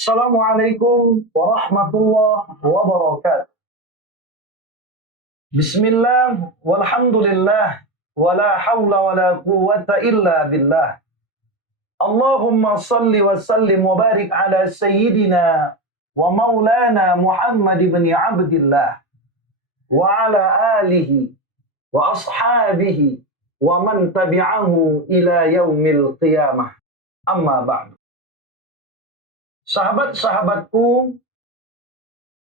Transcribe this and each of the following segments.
Assalamualaikum warahmatullahi wabarakatuh. Bismillah, walhamdulillah, wala hawla wala quwwata illa billah. Allahumma salli wa sallim wa barik ala sayyidina wa maulana Muhammad ibn Abdillah wa ala alihi wa ashabihi wa man tabi'ahu ila yaumil qiyamah. Amma ba'du. Sahabat-sahabatku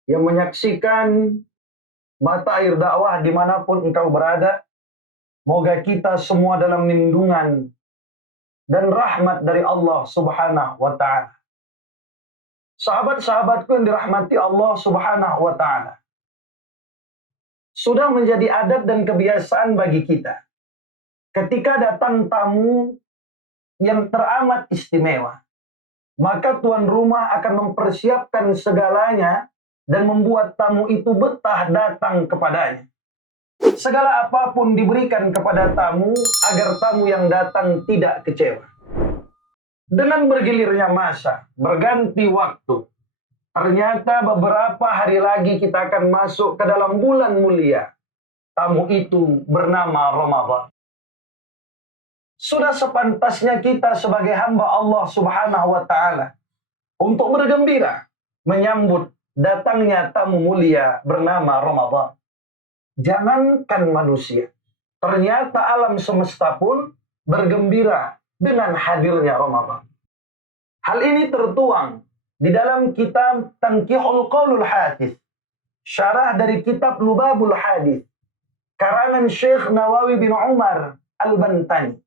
yang menyaksikan mata air dakwah dimanapun engkau berada, moga kita semua dalam lindungan dan rahmat dari Allah Subhanahu wa Ta'ala. Sahabat-sahabatku yang dirahmati Allah Subhanahu wa Ta'ala, sudah menjadi adat dan kebiasaan bagi kita ketika datang tamu yang teramat istimewa, maka tuan rumah akan mempersiapkan segalanya dan membuat tamu itu betah datang kepadanya. Segala apapun diberikan kepada tamu agar tamu yang datang tidak kecewa. Dengan bergilirnya masa, berganti waktu, ternyata beberapa hari lagi kita akan masuk ke dalam bulan mulia. Tamu itu bernama Ramadan. Sudah sepantasnya kita sebagai hamba Allah Subhanahu wa Ta'ala untuk bergembira menyambut datangnya tamu mulia bernama Ramadan. Jangankan manusia, ternyata alam semesta pun bergembira dengan hadirnya Ramadan. Hal ini tertuang di dalam kitab Tanqihul Qaulul Hadits, syarah dari kitab Lubabul Hadits, karangan Syekh Nawawi bin Umar Al-Bantani.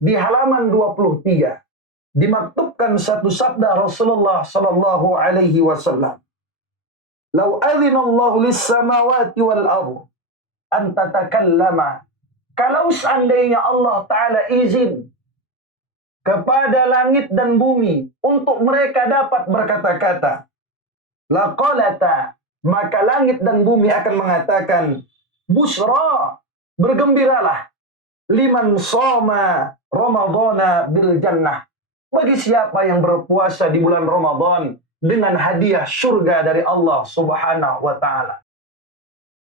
Di halaman 23 dimaktubkan satu sabda Rasulullah sallallahu alaihi wasallam. "Lau adzinallahu lis-samawati wal ardh an tatakallama." Kalau seandainya Allah Ta'ala izin kepada langit dan bumi untuk mereka dapat berkata-kata, laqalata, maka langit dan bumi akan mengatakan, busra, bergembiralah, liman shoma Ramadana bil jannah, bagi siapa yang berpuasa di bulan Ramadan dengan hadiah surga dari Allah Subhanahu wa Ta'ala.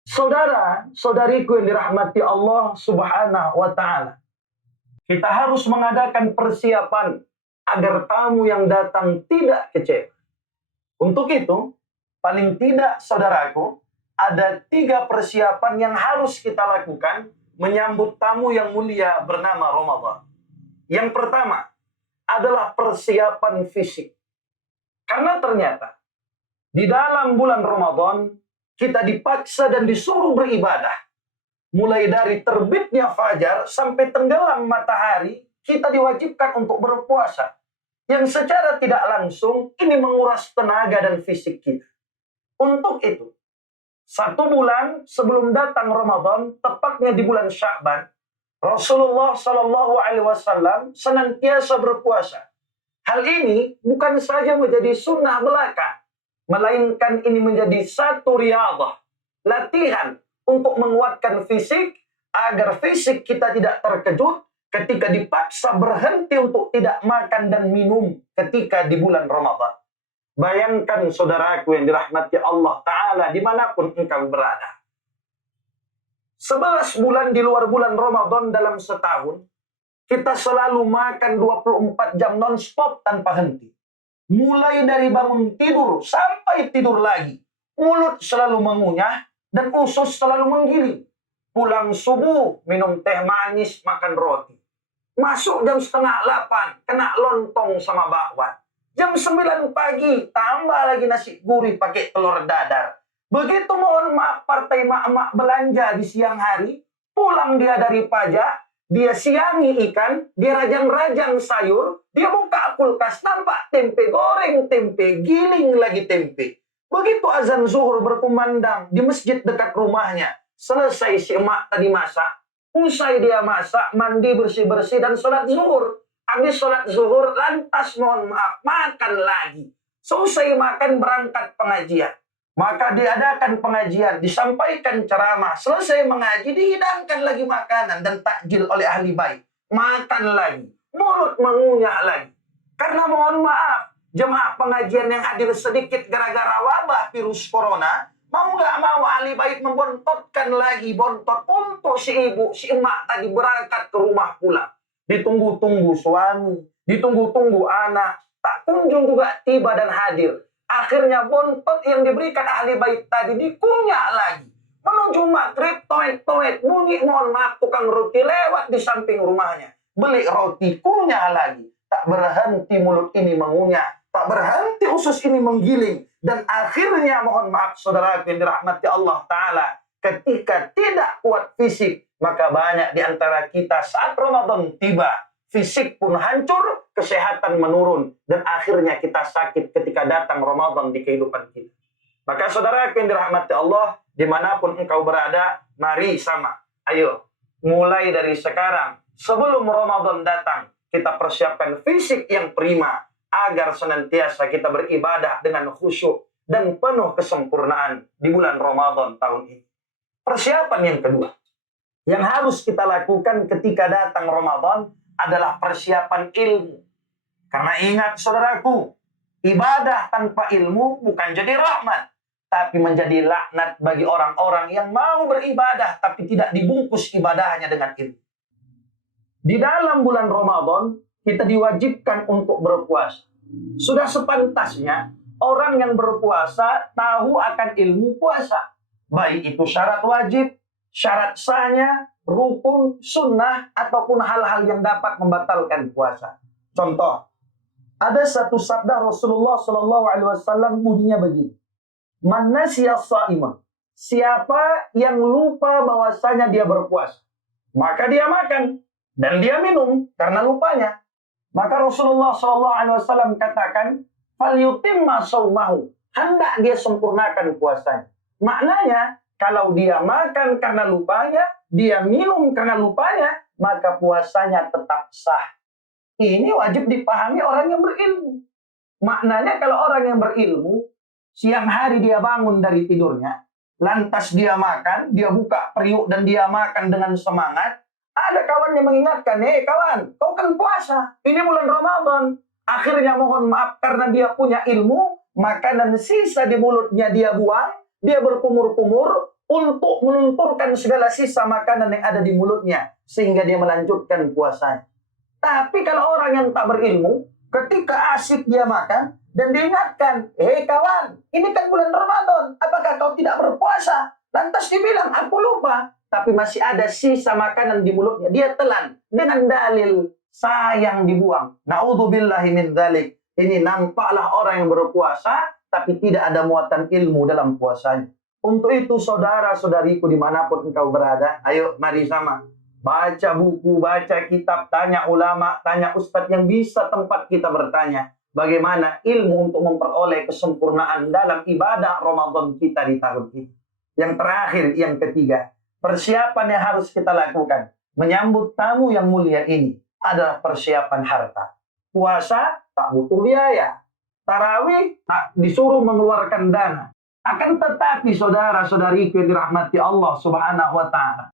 Saudara-saudariku yang dirahmati Allah Subhanahu wa Ta'ala, kita harus mengadakan persiapan agar tamu yang datang tidak kecewa. Untuk itu, paling tidak saudaraku, ada 3 persiapan yang harus kita lakukan menyambut tamu yang mulia bernama Ramadan. Yang pertama adalah persiapan fisik. Karena ternyata di dalam bulan Ramadan kita dipaksa dan disuruh beribadah. Mulai dari terbitnya fajar sampai tenggelam matahari, kita diwajibkan untuk berpuasa. Yang secara tidak langsung ini menguras tenaga dan fisik kita. Untuk itu, 1 bulan sebelum datang Ramadan, tepatnya di bulan Sya'ban, Rasulullah Shallallahu Alaihi Wasallam senantiasa berpuasa. Hal ini bukan saja menjadi sunnah belaka, melainkan ini menjadi satu riyadhah, latihan untuk menguatkan fisik, agar fisik kita tidak terkejut ketika dipaksa berhenti untuk tidak makan dan minum ketika di bulan Ramadan. Bayangkan saudaraku yang dirahmati Allah Ta'ala dimanapun engkau berada. 11 bulan di luar bulan Ramadan dalam setahun, kita selalu makan 24 jam non-stop tanpa henti. Mulai dari bangun tidur sampai tidur lagi. Mulut selalu mengunyah dan usus selalu menggiling. Pulang subuh, minum teh manis, makan roti. Masuk jam 7:30, kena lontong sama bakwan. Jam 9 pagi, tambah lagi nasi gurih pakai telur dadar. Begitu mohon maaf partai mak-mak belanja di siang hari, pulang dia dari pajak, dia siangi ikan, dia rajang-rajang sayur, dia buka kulkas nampak tempe goreng, tempe giling lagi tempe. Begitu azan zuhur berkumandang di masjid dekat rumahnya, selesai si emak tadi masak, usai dia masak, mandi bersih-bersih dan sholat zuhur. Habis sholat zuhur, lantas mohon maaf, makan lagi. Selesai makan berangkat pengajian. Maka diadakan pengajian, disampaikan ceramah, selesai mengaji, dihidangkan lagi makanan dan takjil oleh ahli bait. Makan lagi, mulut mengunyah lagi. Karena mohon maaf, Jemaah pengajian yang hadir sedikit gara-gara wabah virus corona, mau nggak mau ahli bait membontotkan lagi bontot untuk si ibu, si emak tadi berangkat ke rumah pulang. Ditunggu-tunggu suami, ditunggu-tunggu anak, tak kunjung juga tiba dan hadir. Akhirnya bontot yang diberikan ahli bait tadi dikunyah lagi. Menuju maghrib, toet-toet, bunyi mohon maaf tukang roti lewat di samping rumahnya. Beli roti, kunyah lagi. Tak berhenti mulut ini mengunyah. Tak berhenti usus ini menggiling. Dan akhirnya mohon maaf saudara yang dirahmati Allah Ta'ala. Ketika tidak kuat fisik, maka banyak di antara kita saat Ramadan tiba, fisik pun hancur, kesehatan menurun. Dan akhirnya kita sakit ketika datang Ramadan di kehidupan kita. Maka saudara yang dirahmati Allah, dimanapun engkau berada, mari sama. Ayo, mulai dari sekarang, sebelum Ramadan datang, kita persiapkan fisik yang prima, agar senantiasa kita beribadah dengan khusyuk dan penuh kesempurnaan di bulan Ramadan tahun ini. Persiapan yang kedua, yang harus kita lakukan ketika datang Ramadan adalah persiapan ilmu. Karena ingat saudaraku, ibadah tanpa ilmu bukan jadi rahmat, tapi menjadi laknat bagi orang-orang yang mau beribadah tapi tidak dibungkus ibadahnya dengan ilmu. Di dalam bulan Ramadan, kita diwajibkan untuk berpuasa. Sudah sepantasnya orang yang berpuasa tahu akan ilmu puasa. Baik itu syarat wajib, syarat sahnya, rukun, sunnah, ataupun hal-hal yang dapat membatalkan puasa. Contoh, ada satu sabda Rasulullah SAW bunyinya begini. Man nasiya sha'iman. Siapa yang lupa bahwasanya dia berpuasa, maka dia makan dan dia minum karena lupanya. Maka Rasulullah SAW katakan, falyutimma shaumahu. Hendak dia sempurnakan puasanya. Maknanya, kalau dia makan karena lupanya, dia minum karena lupanya, maka puasanya tetap sah. Ini wajib dipahami orang yang berilmu. Maknanya kalau orang yang berilmu, siang hari dia bangun dari tidurnya, lantas dia makan, dia buka periuk dan dia makan dengan semangat. Ada kawan yang mengingatkan, kawan, kau kan puasa, ini bulan Ramadan. Akhirnya mohon maaf karena dia punya ilmu, makanan sisa di mulutnya dia buang, dia berkumur-kumur untuk melunturkan segala sisa makanan yang ada di mulutnya, sehingga dia melanjutkan puasanya. Tapi kalau orang yang tak berilmu, ketika asik dia makan, dan diingatkan, kawan, ini kan bulan Ramadan, apakah kau tidak berpuasa? Lantas dibilang, aku lupa. Tapi masih ada sisa makanan di mulutnya. Dia telan dengan dalil sayang dibuang. Na'udzubillahi min dzalik. Ini nampaklah orang yang berpuasa, tapi tidak ada muatan ilmu dalam puasanya. Untuk itu saudara-saudariku dimanapun engkau berada, ayo mari sama. Baca buku, baca kitab, tanya ulama, tanya ustadz yang bisa tempat kita bertanya. Bagaimana ilmu untuk memperoleh kesempurnaan dalam ibadah Ramadan kita di tahun ini. Yang terakhir, yang ketiga, persiapan yang harus kita lakukan menyambut tamu yang mulia ini adalah persiapan harta. Puasa tak butuh biaya. Tarawih tak disuruh mengeluarkan dana. Akan tetapi saudara-saudariku yang dirahmati Allah Subhanahu wa Ta'ala,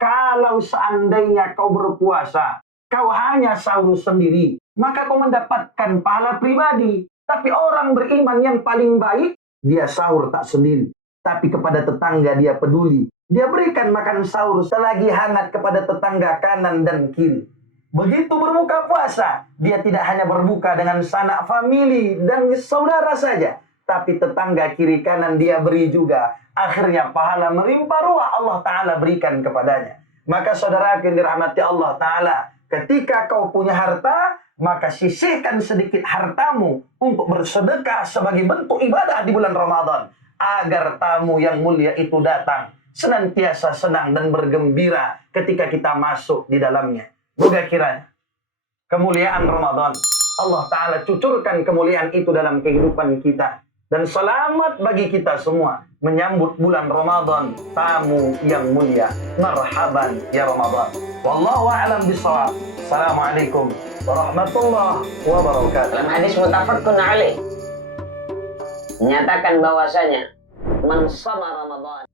kalau seandainya kau berpuasa, kau hanya sahur sendiri, maka kau mendapatkan pahala pribadi. Tapi orang beriman yang paling baik, dia sahur tak sendiri, tapi kepada tetangga dia peduli. Dia berikan makan sahur selagi hangat kepada tetangga kanan dan kiri. Begitu berbuka puasa, dia tidak hanya berbuka dengan sanak famili dan saudara saja, tapi tetangga kiri kanan dia beri juga. Akhirnya pahala melimpah ruah Allah Ta'ala berikan kepadanya. Maka saudara yang dirahmati Allah Ta'ala, ketika kau punya harta, maka sisihkan sedikit hartamu untuk bersedekah sebagai bentuk ibadah di bulan Ramadan, agar tamu yang mulia itu datang senantiasa senang dan bergembira ketika kita masuk di dalamnya. Moga kiranya kemuliaan Ramadan Allah Ta'ala cucurkan kemuliaan itu dalam kehidupan kita, dan selamat bagi kita semua menyambut bulan Ramadan tamu yang mulia. Marhaban ya Ramadan. Wallahu a'lam bishawab. Assalamualaikum warahmatullahi wabarakatuh. Dalam hadis muttafaqun alaih menyatakan bahwasanya man shama Ramadan